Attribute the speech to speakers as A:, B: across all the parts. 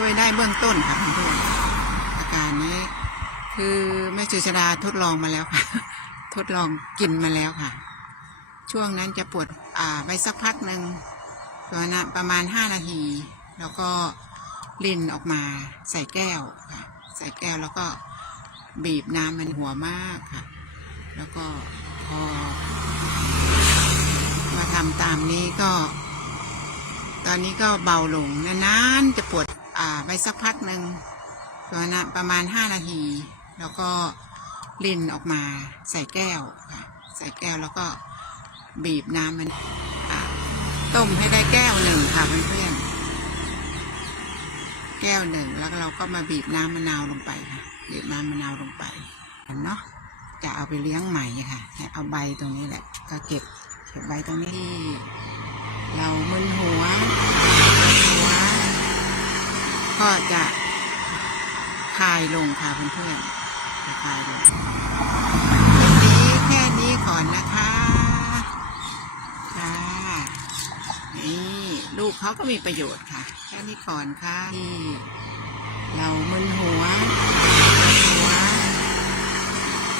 A: ช่วยได้เบื้องต้นค่ะเพื่อนๆอาการนี้ คือแม่จุชดาทดลองมาแล้วค่ะ ทดลองกินมาแล้วค่ะ ช่วงนั้นจะปวดอ่าไปสักพักหนึ่งประมาณประมาณห้านาที แล้วก็ลินออกมาใส่แก้วค่ะ ใส่แก้วแล้วก็บีบน้ำมันหัวมากค่ะ แล้วก็พอมาทำตามนี้ก็ ตอนนี้ก็เบาลงนานๆจะปวด อ่าไปสักพักหนึ่งประมาณประมาณห้านาที แล้วก็ลินออกมาใส่แก้วค่ะ ใส่แก้วแล้วก็บีบน้ำมันอ่าต้มให้ได้แก้วหนึ่งค่ะเพื่อนๆแก้วหนึ่งแล้วเราก็มาบีบน้ำมะนาวลงไปค่ะ บีบน้ำมะนาวลงไปเนาะจะเอาไปเลี้ยงใหม่ค่ะเอาใบตรงนี้แหละ ก็เก็บเก็บใบตรงนี้ เรามึนหัวหัว ก็จะคลายลงค่ะเพื่อนๆจะคลายลงวันนี้แค่นี้ก่อนนะคะค่ะนี่ลูกเขาก็มีประโยชน์ค่ะ แค่นี้ก่อนค่ะที่เรามึนหัวหัว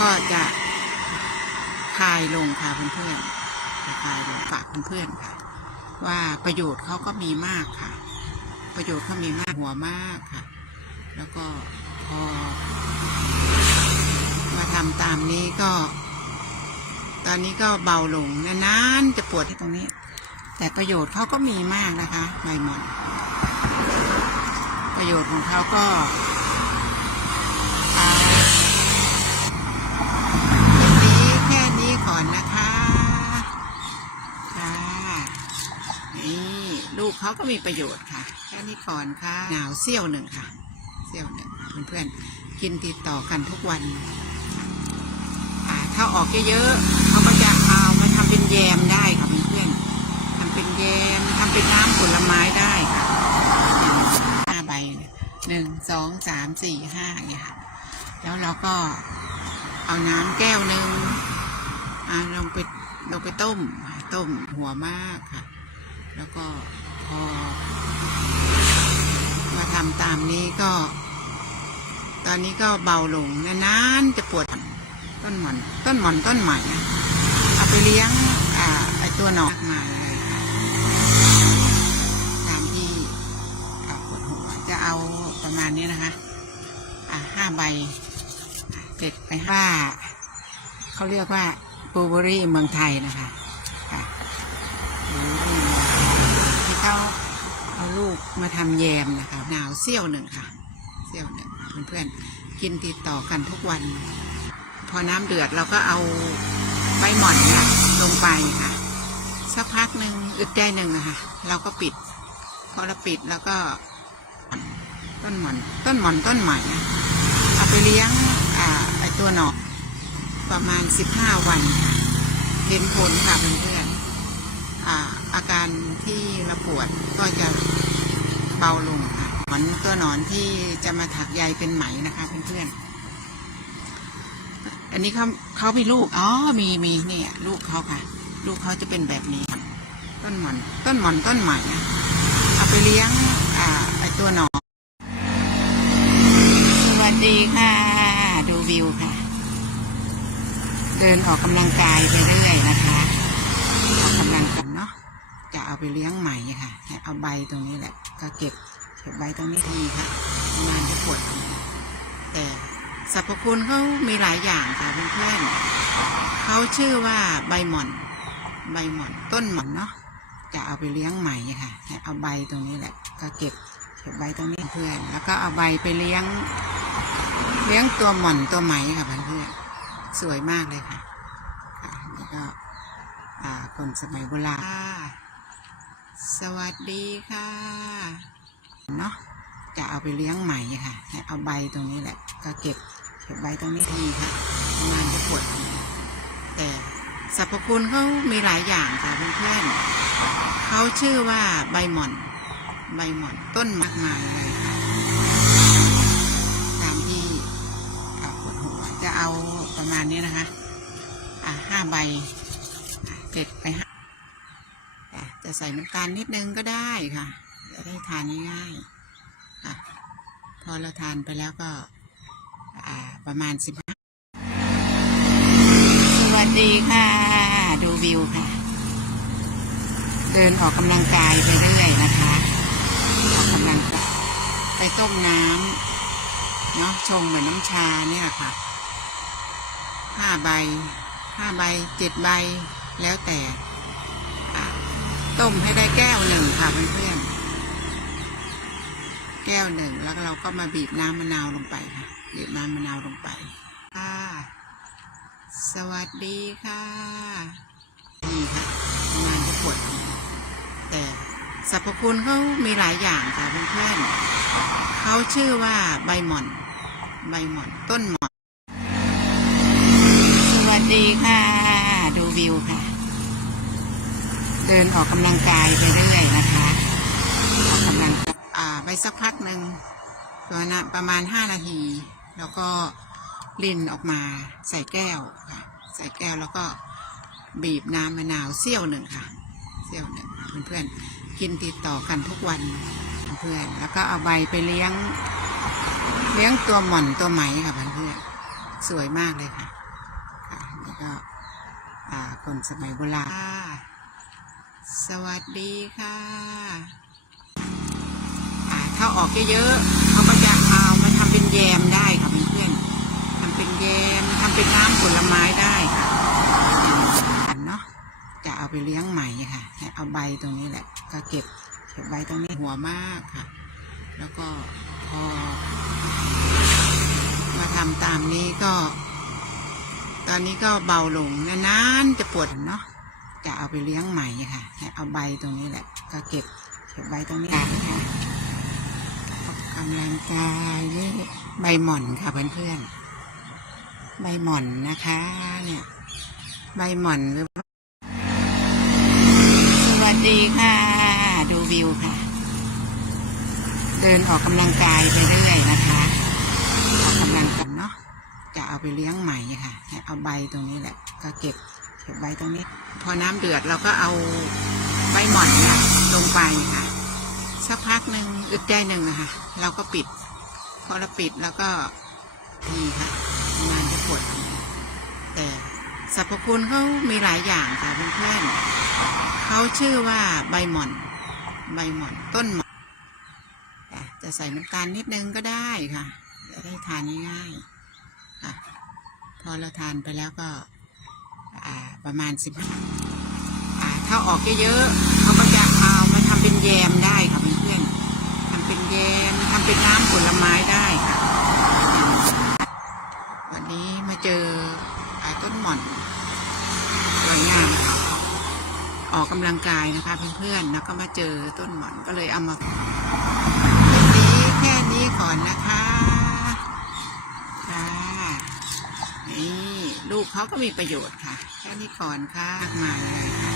A: ก็จะคลายลงค่ะเพื่อนๆจะคลายลงฝากเพื่อนๆค่ะ ว่าประโยชน์เขาก็มีมากค่ะ ประโยชน์เขามีมากหัวมากค่ะ แล้วก็พอมาทำตามนี้ก็ ตอนนี้ก็เบาลงนานๆจะปวดที่ตรงนี้ แต่ประโยชน์เขาก็มีมากนะคะใบหมอนประโยชน์ของเขาก็อ่าวันนี้แค่นี้ก่อนนะคะค่ะนี่ลูกเขาก็มีประโยชน์ค่ะ แค่นี้ก่อนค่ะหนาวเซี่ยวหนึ่งค่ะ เซี่ยวหนึ่งเพื่อนๆกินติดต่อกันทุกวันถ้าออกเยอะๆเขาก็จะเอามาทำเป็นแยมได้ค่ะเพื่อนๆทำเป็นแยมทำเป็นน้ำผลไม้ได้ค่ะห้าใบหนึ่งสองสามสี่ห้าเนี่ยค่ะ แล้วเราก็เอาน้ำแก้วหนึ่งอ่าลงไปลงไปต้มต้มหัวมากค่ะ แล้วก็ พอมาทำตามนี้ก็ ตอนนี้ก็เบาลงนานๆจะปวดต้นหมอนต้นหมอนต้นใหม่เอาไปเลี้ยงอ่าไอตัวหนอนมากมายเลยค่ะตามที่ปวดหัวจะเอาประมาณนี้นะคะ อ่าห้าใบเจ็ดไปห้าเขาเรียกว่าบูเบอรี่เมืองไทยนะคะ ที่เขา เอาลูกมาทำแยมนะคะหนาวเซี่ยวหนึ่งค่ะเซี่ยวหนึ่งเพื่อนๆกินติดต่อกันทุกวัน พอน้ำเดือดเราก็เอาใบหม่อนเนี่ยลงไปค่ะ สักพักหนึ่งอึดใจหนึ่งอะค่ะ เราก็ปิด พอเราปิดแล้วก็ต้นหม่อนต้นหม่อนต้นใหม่เอาไปเลี้ยงอ่าไอตัวหนอนประมาณสิบห้าวันเห็นผลค่ะเพื่อนๆอ่า อาการที่เราปวดก็จะเบาลงค่ะหนอนตัวหนอนที่จะมาถักใยเป็นไหมนะคะเพื่อนๆอันนี้เขาเขามีลูกอ๋อมีมีเนี่ย ลูกเขาค่ะ ลูกเขาจะเป็นแบบนี้ต้นหมอนต้นหมอนต้นใหมเอาไปเลี้ยงอ่าไอตัวหนอน สวัสดีค่ะ ดูวิวค่ะ เดินออกกำลังกายไปเรื่อยนะคะออกกำลังกาะ จะเอาไปเลี้ยงใหม่ค่ะเอาใบตรงนี้แหละ ก็เก็บเก็บใบตรงนี้ทีค่ะงานจะปวดแต่สรรพคุณเขามีหลายอย่างค่ะเพื่อนๆเขาชื่อว่าใบหม่อน ใบหม่อนต้นหม่อนเนาะจะเอาไปเลี้ยงใหม่ค่ะเอาใบตรงนี้แหละ ก็เก็บเก็บใบตรงนี้เพื่อนแล้วก็เอาใบไปเลี้ยง เลี้ยงตัวหม่อนตัวไหมค่ะเพื่อนๆสวยมากเลยค่ะแล้วก็คนสมัยโบราณ สวัสดีค่ะเนาะจะเอาไปเลี้ยงใหม่ค่ะ เอาใบตรงนี้แหละ ก็เก็บเก็บใบตรงนี้ทีค่ะงานจะปวดแต่สรรพคุณเขามีหลายอย่างค่ะเพื่อนๆเขาชื่อว่าใบหม่อน ใบหม่อนต้นมากมายเลยค่ะตามที่อ่าปวดหัวจะเอาประมาณนี้นะคะ อ่าห้าใบเจ็ดไปห้า จะใส่น้ำตาลนิดนึงก็ได้ค่ะจะได้ทานง่ายๆค่ะ พอเราทานไปแล้วก็ประมาณสิบห้าสวัสดีค่ะ ดูวิวค่ะ เดินออกกำลังกายไปเรื่อยนะคะ ออกกำลังกายไปต้มน้ำเนาะชงเหมือนน้ำชาเนี่ยแหละค่ะห้าใบห้าใบเจ็ดใบแล้วแต่ ต้มให้ได้แก้วหนึ่งค่ะเพื่อนๆแก้วหนึ่งแล้วเราก็มาบีบน้ำมะนาวลงไปค่ะ บีบน้ำมะนาวลงไปค่ะ สวัสดีค่ะนี่ค่ะงานจะปวดแต่สรรพคุณเขามีหลายอย่างค่ะเพื่อนๆเขาชื่อว่าใบหม่อน ใบหม่อนต้นหม่อน สวัสดีค่ะ ดูวิวค่ะ เดิน ออกกำลังกายไปเรื่อยนะคะออกกำลังอ่าไปสักพักหนึ่งตัวนะประมาณห้านาที แล้วก็ลินออกมาใส่แก้วค่ะ ใส่แก้วแล้วก็บีบน้ำมะนาวเสี้ยวหนึ่งค่ะ เสี้ยวหนึ่งเพื่อนๆกินติดต่อกันทุกวันเพื่อนแล้วก็เอาใบไปเลี้ยง เลี้ยงตัวหม่อนตัวไหมค่ะเพื่อนสวยมากเลยค่ะ ค่ะนี่ก็อ่าคนสมัยโบราณ สวัสดีค่ะถ้าออกเยอะๆเขาก็จะเอามาทำเป็นแยมได้ค่ะเพื่อนๆทำเป็นแยมทำเป็นน้ำผลไม้ได้ค่ะเนาะจะเอาไปเลี้ยงใหม่ค่ะเอาใบตรงนี้แหละ ก็เก็บเก็บใบตรงนี้หัวมากค่ะ แล้วก็พอมาทำตามนี้ก็ ตอนนี้ก็เบาลงนานๆจะปวดเนาะ จะเอาไปเลี้ยงใหม่ค่ะเอาใบตรงนี้แหละ ก็เก็บเก็บใบตรงนี้ค่ะออกกำลังกายนี่ใบหม่อนค่ะเพื่อนๆใบหม่อนนะคะ เนี่ย ใบหม่อนหรือสวัสดีค่ะ ดูวิวค่ะ เดินออกกำลังกายไปเรื่อยนะคะออกกำลังกันเนาะจะเอาไปเลี้ยงใหม่ค่ะเอาใบตรงนี้แหละ ก็เก็บ เก็บใบตรงนี้ พอน้ำเดือดเราก็เอาใบหม่อนเนี่ยลงไปค่ะ สักพักหนึ่งอึดใจหนึ่งอะค่ะเราก็ปิด พอเราปิดแล้วก็นี่ค่ะงานจะปวดแต่สรรพคุณเขามีหลายอย่างค่ะเพื่อนๆเขาชื่อว่าใบหม่อน ใบหม่อนต้นหม่อนจะใส่น้ำตาลนิดนึงก็ได้ค่ะ จะได้ทานง่ายๆค่ะพอเราทานไปแล้วก็ ประมาณสิบห้าถ้าออกเยอะๆเขาก็จะเอามาทำเป็นแยมได้ค่ะเพื่อนๆทำเป็นแยมทำเป็นน้ำผลไม้ได้ค่ะ วันนี้มาเจออต้นหม่อนสวยงามออกกำลังกายนะคะเพื่อนๆแล้วก็มาเจอต้นหม่อนก็เลยเอามาแค่นี้แค่นี้ก่อนนะคะค่ะนี่ ลูกเขาก็มีประโยชน์ค่ะ แค่นี้ก่อนค่ะมากมายเลยค่ะ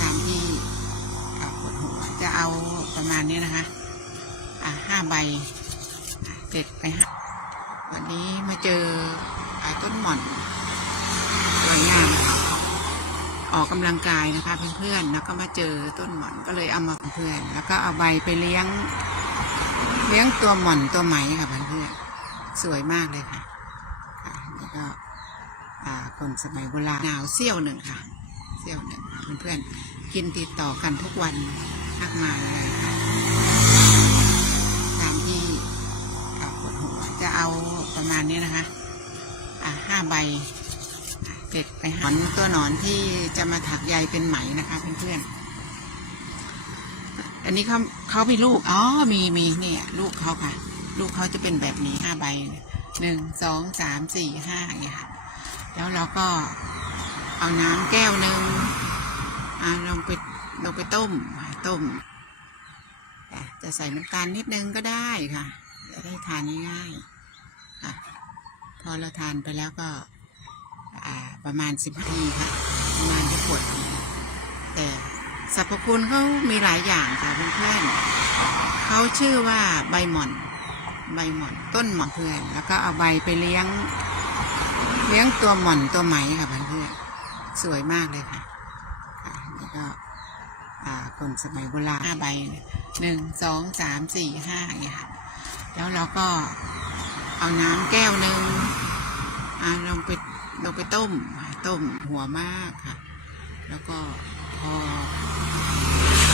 A: ตามที่เอาปวดหัวจะเอาประมาณนี้นะคะ อ่าห้าใบเสร็จไปห้าวันนี้มาเจออต้นหม่อนสวยงามออกกำลังกายนะคะเพื่อนๆ แล้วก็มาเจอต้นหม่อนก็เลยเอามาเพื่อน แล้วก็เอาใบไปเลี้ยง เลี้ยงตัวหม่อนตัวไหมค่ะเพื่อนๆ สวยมากเลยค่ะ ก็อ่าคนสมัยโบราณหนาวเสี้ยวหนึ่งค่ะเสี้ยวหนึ่งเพื่อนๆกินติดต่อกันทุกวันมากมายเลยค่ะตามที่เอาปวดหัวจะเอาประมาณนี้นะคะห้าใบเสร็จไปหอนตัวหนอนที่จะมาถักใยเป็นไหมนะคะเพื่อนๆอันนี้เขาเขามีลูกอ๋อมีมีเนี่ย ลูกเขาค่ะ ลูกเขาจะเป็นแบบนี้ห้าใบ หนึ่งสองสามสี่ห้าอย่างเงี้ยค่ะแล้วเราก็เอาน้ำแก้วหนึ่งอ่าลงไปลงไปต้มต้มอ่จะใส่น้ำตาลนิดนึงก็ได้ค่ะ จะได้ทานง่ายๆพอเราทานไปแล้วก็ประมาณสิบนาทีค่ะงานจะปวดแต่สรรพคุณเขามีหลายอย่างค่ะเพื่อนๆเขาชื่อว่าใบหม่อน ใบหม่อนต้นหม่อนเพื่อนแล้วก็เอาใบไปเลี้ยง เลี้ยงตัวหม่อนตัวไหมค่ะเพื่อนสวยมากเลยค่ะค่ะนี่ก็อ่าคนสมัยโบราณห้าใบหนึ่งสองสามสี่ห้าอย่างเงี้ยค่ะแล้วเราก็เอาน้ำแก้วหนึ่งอ่าลงไปลงไปต้มต้มหัวมากค่ะ แล้วก็พอ